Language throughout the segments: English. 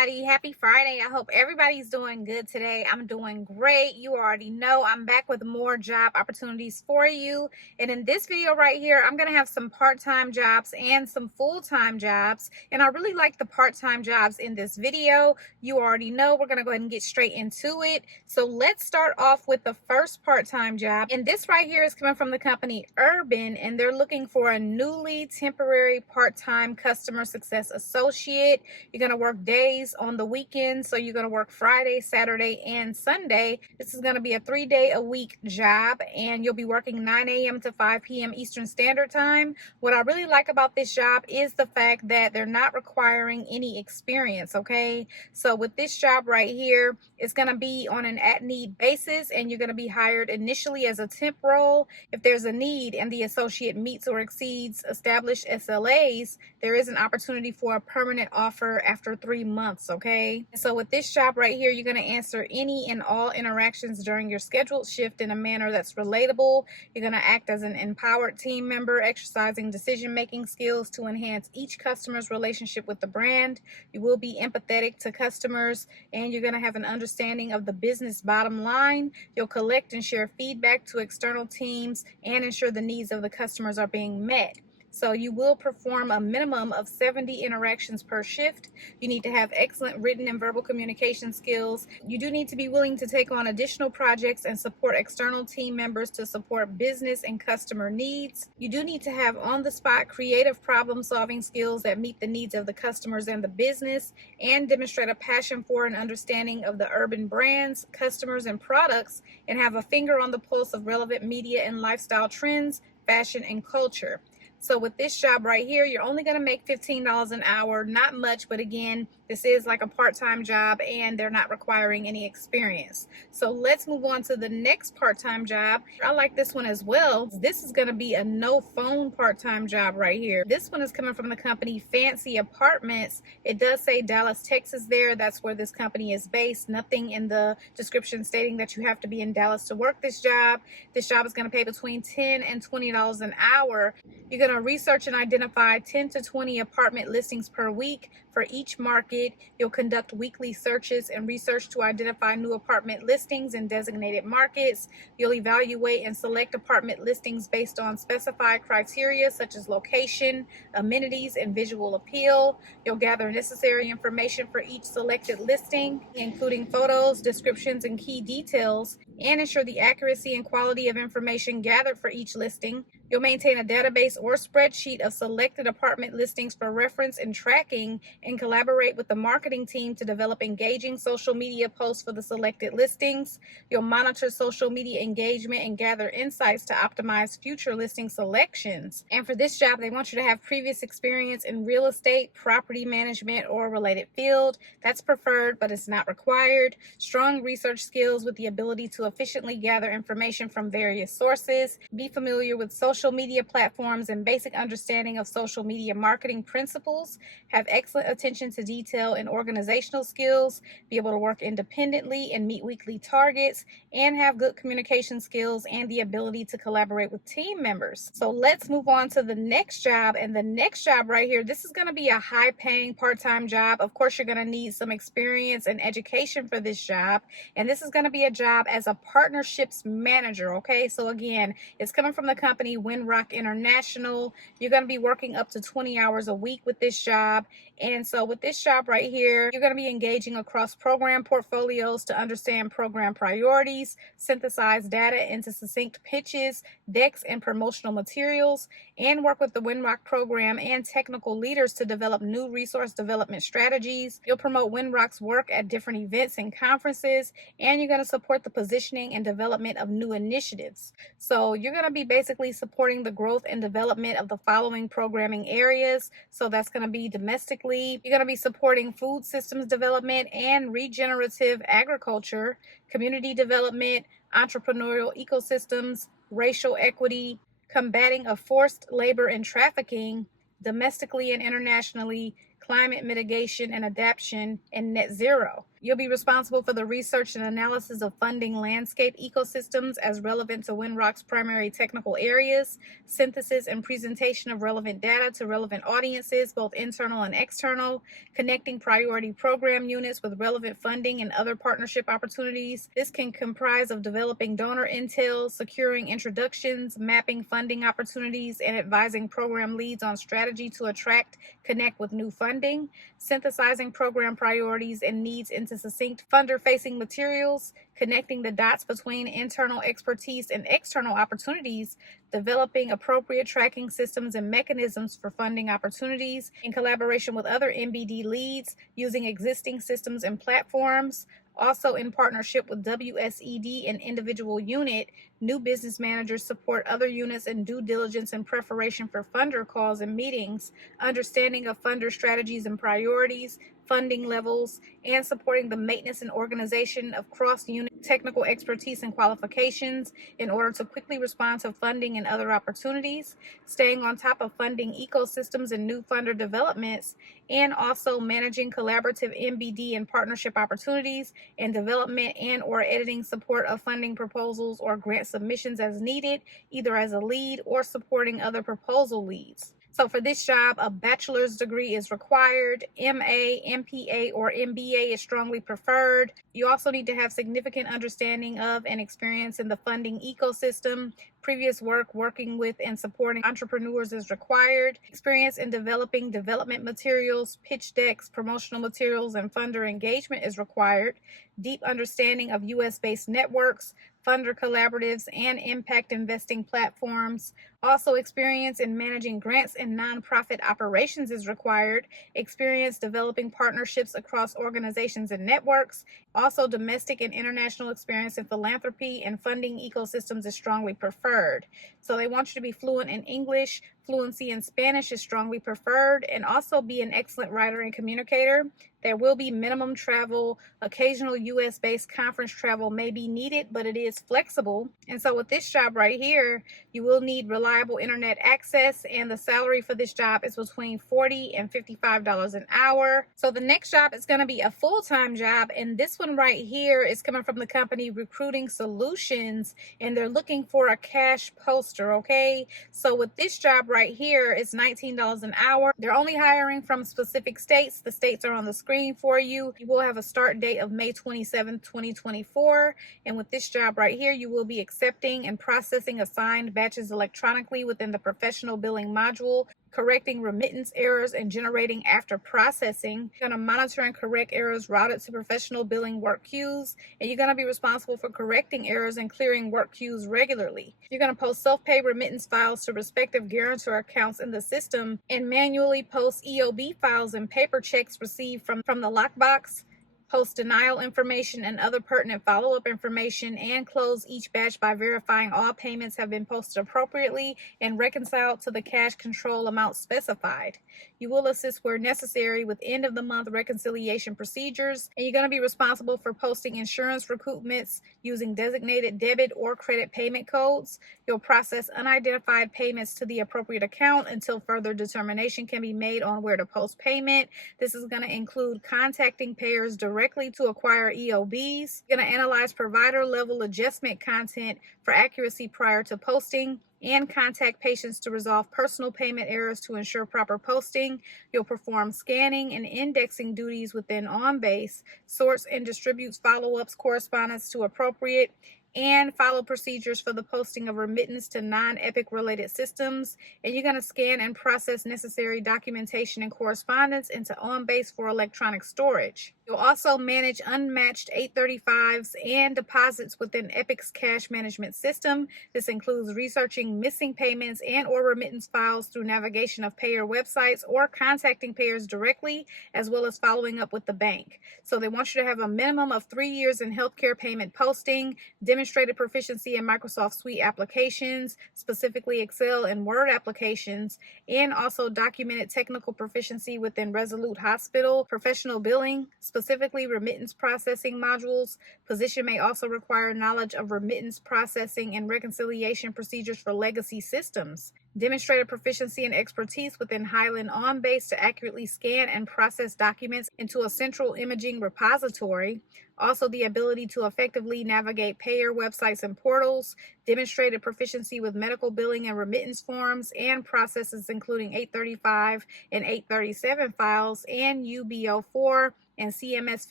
everybody. Happy Friday. I hope everybody's doing good today. I'm doing great. You already know I'm back with more job opportunities for you. And in this video right here, I'm going to have some part-time jobs and some full-time jobs. And I really like the part-time jobs in this video. You already know we're going to go ahead and get straight into it. So let's start off with the first part-time job. And this right here is coming from the company URBN, and they're looking for a newly temporary part-time customer success associate. You're going to work days on the weekends, so you're going to work Friday, Saturday, and Sunday. This is going to be a 3-day-a-week job, and you'll be working 9 a.m. to 5 p.m. Eastern Standard Time. What I really like about this job is the fact that they're not requiring any experience, okay? So with this job right here, it's going to be on an at-need basis, and you're going to be hired initially as a temp role. If there's a need and the associate meets or exceeds established SLAs, there is an opportunity for a permanent offer after 3 months, okay? So with this job right here, you're going to answer any and all interactions during your scheduled shift in a manner that's relatable. You're going to act as an empowered team member, exercising decision-making skills to enhance each customer's relationship with the brand. You will be empathetic to customers, and you're going to have an understanding of the business bottom line. You'll collect and share feedback to external teams and ensure the needs of the customers are being met. So you will perform a minimum of 70 interactions per shift. You need to have excellent written and verbal communication skills. You do need to be willing to take on additional projects and support external team members to support business and customer needs. You do need to have on-the-spot creative problem-solving skills that meet the needs of the customers and the business, and demonstrate a passion for and understanding of the urban brands, customers, and products, and have a finger on the pulse of relevant media and lifestyle trends, fashion, and culture. So with this job right here, you're only going to make $15 an hour, not much, but again, this is like a part-time job and they're not requiring any experience. So let's move on to the next part-time job. I like this one as well. This is going to be a no phone part-time job right here. This one is coming from the company Fancy Apartments. It does say Dallas, Texas there. That's where this company is based. Nothing in the description stating that you have to be in Dallas to work this job. This job is going to pay between $10 and $20 an hour. You're going to research and identify 10 to 20 apartment listings per week for each market. You'll conduct weekly searches and research to identify new apartment listings in designated markets. You'll evaluate and select apartment listings based on specified criteria such as location, amenities, and visual appeal. You'll gather necessary information for each selected listing, including photos, descriptions, and key details, and ensure the accuracy and quality of information gathered for each listing. You'll maintain a database or spreadsheet of selected apartment listings for reference and tracking, and collaborate with the marketing team to develop engaging social media posts for the selected listings. You'll monitor social media engagement and gather insights to optimize future listing selections. And for this job, they want you to have previous experience in real estate, property management, or a related field. That's preferred, but it's not required. Strong research skills with the ability to efficiently gather information from various sources. Be familiar with social media platforms and basic understanding of social media marketing principles. Have excellent attention to detail and organizational skills. Be able to work independently and meet weekly targets, and have good communication skills and the ability to collaborate with team members. So let's move on to the next job. And the next job right here, this is going to be a high-paying part-time job. Of course, you're going to need some experience and education for this job. And this is going to be a job as a partnerships manager, okay? So again, it's coming from the company Winrock International. You're going to be working up to 20 hours a week with this job. And so with this job right here, you're going to be engaging across program portfolios to understand program priorities, synthesize data into succinct pitches, decks, and promotional materials, and work with the Winrock program and technical leaders to develop new resource development strategies. You'll promote Winrock's work at different events and conferences, and you're going to support the positioning and development of new initiatives. So you're going to be basically supporting the growth and development of the following programming areas. So that's going to be domestically. You're going to be supporting food systems development and regenerative agriculture, community development, entrepreneurial ecosystems, racial equity, combating of forced labor and trafficking, domestically and internationally, climate mitigation and adaptation, and net zero. You'll be responsible for the research and analysis of funding landscape ecosystems as relevant to Winrock's primary technical areas, synthesis and presentation of relevant data to relevant audiences, both internal and external, connecting priority program units with relevant funding and other partnership opportunities. This can comprise of developing donor intel, securing introductions, mapping funding opportunities, and advising program leads on strategy to attract, connect with new funding, synthesizing program priorities and needs into succinct funder-facing materials, connecting the dots between internal expertise and external opportunities, developing appropriate tracking systems and mechanisms for funding opportunities in collaboration with other MBD leads using existing systems and platforms. Also, in partnership with WSED and individual unit, new business managers support other units in due diligence and preparation for funder calls and meetings, understanding of funder strategies and priorities, funding levels, and supporting the maintenance and organization of cross-unit technical expertise and qualifications in order to quickly respond to funding and other opportunities, staying on top of funding ecosystems and new funder developments, and also managing collaborative MBD and partnership opportunities and development and or editing support of funding proposals or grant submissions as needed, either as a lead or supporting other proposal leads. So for this job, a bachelor's degree is required. MA, MPA, or MBA is strongly preferred. You also need to have significant understanding of and experience in the funding ecosystem. Previous work working with and supporting entrepreneurs is required. Experience in developing development materials, pitch decks, promotional materials, and funder engagement is required. Deep understanding of US-based networks, funder collaboratives, and impact investing platforms. Also, experience in managing grants and nonprofit operations is required. Experience developing partnerships across organizations and networks. Also, domestic and international experience in philanthropy and funding ecosystems is strongly preferred. So they want you to be fluent in English. Fluency in Spanish is strongly preferred, and also be an excellent writer and communicator. There will be minimum travel. Occasional US-based conference travel may be needed, but it is flexible. And so with this job right here, you will need reliable internet access, and the salary for this job is between $40 and $55 an hour. So the next job is going to be a full-time job, and this one right here is coming from the company Recruiting Solutions, and they're looking for a cash poster, okay? So with this job right here, it's $19 an hour. They're only hiring from specific states. The states are on the screen for you. You will have a start date of May 27, 2024. And with this job right here, you will be accepting and processing assigned batches electronically within the professional billing module, correcting remittance errors and generating after processing. You're going to monitor and correct errors routed to professional billing work queues, and you're going to be responsible for correcting errors and clearing work queues regularly. You're going to post self-pay remittance files to respective guarantor accounts in the system and manually post EOB files and paper checks received from the lockbox, post denial information and other pertinent follow-up information, and close each batch by verifying all payments have been posted appropriately and reconciled to the cash control amount specified. You will assist where necessary with end-of-the-month reconciliation procedures, and you're going to be responsible for posting insurance recoupments using designated debit or credit payment codes. You'll process unidentified payments to the appropriate account until further determination can be made on where to post payment. This is going to include contacting payers directly to acquire EOBs. You're going to analyze provider level adjustment content for accuracy prior to posting, and contact patients to resolve personal payment errors to ensure proper posting. You'll perform scanning and indexing duties within OnBase, sorts and distributes follow-ups correspondence to appropriate, and follow procedures for the posting of remittance to non-EPIC related systems. And you're going to scan and process necessary documentation and correspondence into OnBase for electronic storage. You'll also manage unmatched 835s and deposits within EPIC's cash management system. This includes researching missing payments and or remittance files through navigation of payer websites or contacting payers directly, as well as following up with the bank. So they want you to have a minimum of 3 years in healthcare payment posting, demonstrated proficiency in Microsoft Suite applications, specifically Excel and Word applications, and also documented technical proficiency within Resolute Hospital, professional billing, specifically remittance processing modules. Position may also require knowledge of remittance processing and reconciliation procedures for legacy systems. demonstrated proficiency and expertise within Highland On-Base to accurately scan and process documents into a central imaging repository. Also, the ability to effectively navigate payer websites and portals, demonstrated proficiency with medical billing and remittance forms and processes including 835 and 837 files and UBO4 and CMS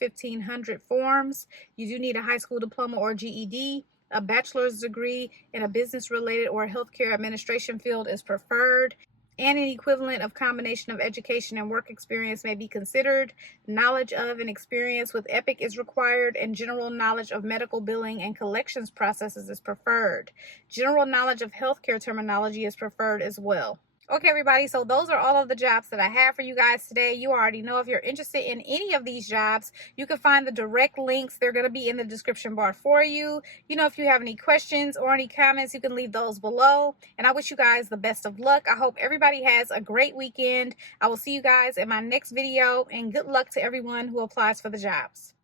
1500 forms. You do need a high school diploma or GED. A bachelor's degree in a business-related or healthcare administration field is preferred, and an equivalent of combination of education and work experience may be considered. Knowledge of and experience with Epic is required, and general knowledge of medical billing and collections processes is preferred. General knowledge of healthcare terminology is preferred as well. Okay, everybody, so those are all of the jobs that I have for you guys today. You already know if you're interested in any of these jobs, you can find the direct links. They're going to be in the description bar for you. You know, if you have any questions or any comments, you can leave those below. And I wish you guys the best of luck. I hope everybody has a great weekend. I will see you guys in my next video, and good luck to everyone who applies for the jobs.